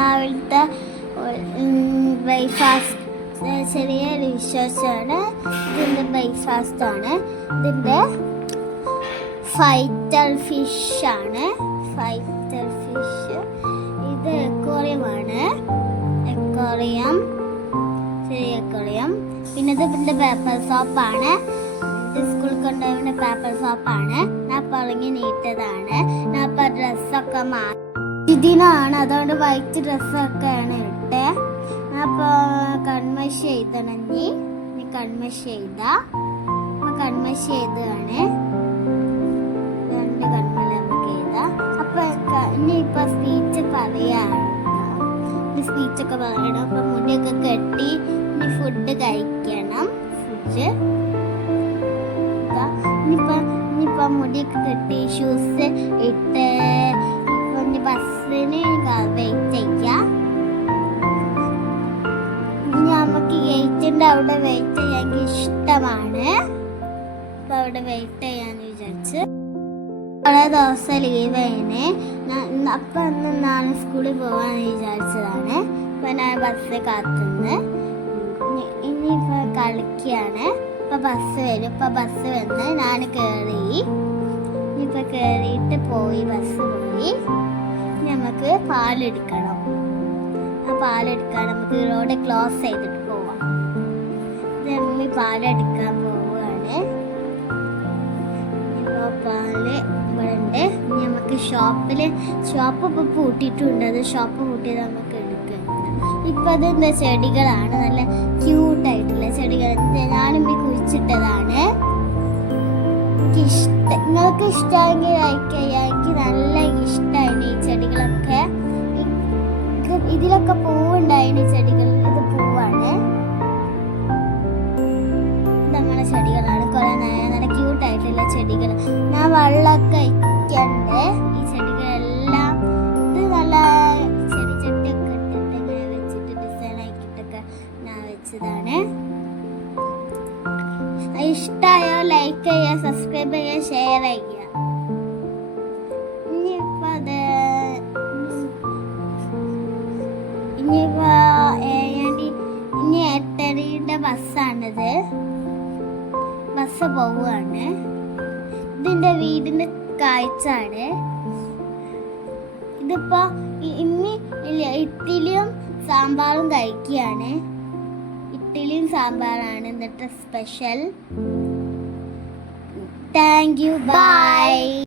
രാവിലത്തെ ബ്രേക്ക്ഫാസ്റ്റ് ചെറിയൊരു വിശ്വാസമാണ്. ഇതിന്റെ ബ്രേക്ക്ഫാസ്റ്റ് ആണ്. ഇതിന്റെ ഫൈറ്റർ ഫിഷ് ആണ്. ഫൈറ്റർ ഫിഷ് ഇത് എക്കോറിയമാണ് എക്കോറിയം ചെറിയ എക്കോറിയം പിന്നെ ഇത് ഇതിന്റെ പേപ്പർ സോപ്പാണ് ഇത് സ്കൂളിൽ കൊണ്ടുപോകുന്ന പേപ്പർ സോപ്പാണ് ഞാൻ പറഞ്ഞ് നീട്ടതാണ്. ഞാൻ ഇപ്പം ഡ്രസ്സൊക്കെ മാറി ഇതിനാണ്. അതുകൊണ്ട് വൈറ്റ് ഡ്രസ്സൊക്കെയാണ് ഇട്ട്. അപ്പോൾ കൺമഷി എഴുതണം നീ കൺമഷി എഴുതാ. കൺമഷി എഴുതുകയാണ് രണ്ട് കൺമല നമുക്ക് എഴുതാം. അപ്പോൾ ഇനിയിപ്പോൾ സ്പീച്ച് പറയാണ് സ്പീച്ചൊക്കെ പറയണം. അപ്പം മുടിയൊക്കെ കെട്ടി ഇനി ഫുഡ് കഴിക്കണം. ഫുഡ് ഇനിയിപ്പം ഇനിയിപ്പം മുടിയൊക്കെ കെട്ടി ഷൂസ് ഇട്ട് ഇനി ബസ്സിന് വെയിറ്റ് ചെയ്യാം. നമുക്ക് ഗേറ്റിന്റെ അവിടെ വെയിറ്റ് ചെയ്യാൻ ഇഷ്ടമാണ്. അവിടെ വെയിറ്റ് ചെയ്യാന്ന് വിചാരിച്ച്. കുറേ ദിവസം ലീവായിന് അപ്പൊ അന്ന് നാളെ സ്കൂളിൽ പോവാന്ന് വിചാരിച്ചതാണ്. അപ്പൊ ഞാൻ ബസ് കാത്തുനിന്ന് ഇനി- ഇനിയിപ്പോ കളിക്കുകയാണ് ഇപ്പൊ ബസ് വരും. ഇപ്പൊ ബസ് വന്ന് ഞാൻ കേറി. ഇനിയിപ്പോ കയറിയിട്ട് പോയി ബസ് പോയി. പാലെടുക്കണം. ആ പാലെടുക്കാൻ നമുക്ക് റോഡ് ക്ലോസ് ചെയ്തിട്ട് പോവാം. ഇത് അമ്മി പാലെടുക്കാൻ പോവുകയാണ്. ഇപ്പോൾ പാൽ ഇവിടെ ഉണ്ട് നമുക്ക് ഷോപ്പിൽ ഷോപ്പ് ഇപ്പോൾ പൂട്ടിയിട്ടുണ്ട്. അത് ഷോപ്പ് പൂട്ടിയത് നമുക്ക് എടുക്കാം. അത് അതെന്താ ചെടികളാണ്. നല്ല ക്യൂട്ടായിട്ടുള്ള ചെടികൾ. ഇത് ഞാനും ഈ കുഴിച്ചിട്ടതാണ്. എനിക്ക് ഇഷ്ടം. നിങ്ങൾക്ക് ഇഷ്ടമെങ്കിൽ ലൈക്ക് ചെയ്യാം. എനിക്ക് നല്ല ഇത് ഇതിലൊക്കെ പൂവുണ്ടായിന് ചെടികൾ. ഇത് പൂവാണ്. ഇത് നമ്മളെ ചെടികളാണ്. കുറെ നല്ല ക്യൂട്ടായിട്ടുള്ള ചെടികൾ. ഞാൻ വെള്ളമൊക്കെ ഇരിക്കണ്ട് ഈ ചെടികളെല്ലാം ഇത് നല്ല ചെടി ചട്ടിയൊക്കെ ഇട്ടിട്ട് ഇങ്ങനെ വെച്ചിട്ട് ഡിസൈൻ ആക്കിയിട്ടൊക്കെ ഞാൻ വെച്ചതാണ്. ഇഷ്ടമായോ ലൈക്ക് ചെയ്യുക സബ്സ്ക്രൈബ് ചെയ്യുക ഷെയർ ചെയ്യുക. എട്ടരയുടെ ബസ്സാണിത്. ബസ് പോവുകയാണ്. ഇതിന്റെ വീടിന്റെ കാഴ്ചയാണ്. ഇതിപ്പോ ഇതിപ്പോൾ ഇന്ന് ഇഡ്ഡലിയും സാമ്പാറും കഴിക്കുകയാണ്. ഇഡ്ഡലിയും സാമ്പാറാണ് ഇന്നത്തെ സ്പെഷ്യൽ. Thank you by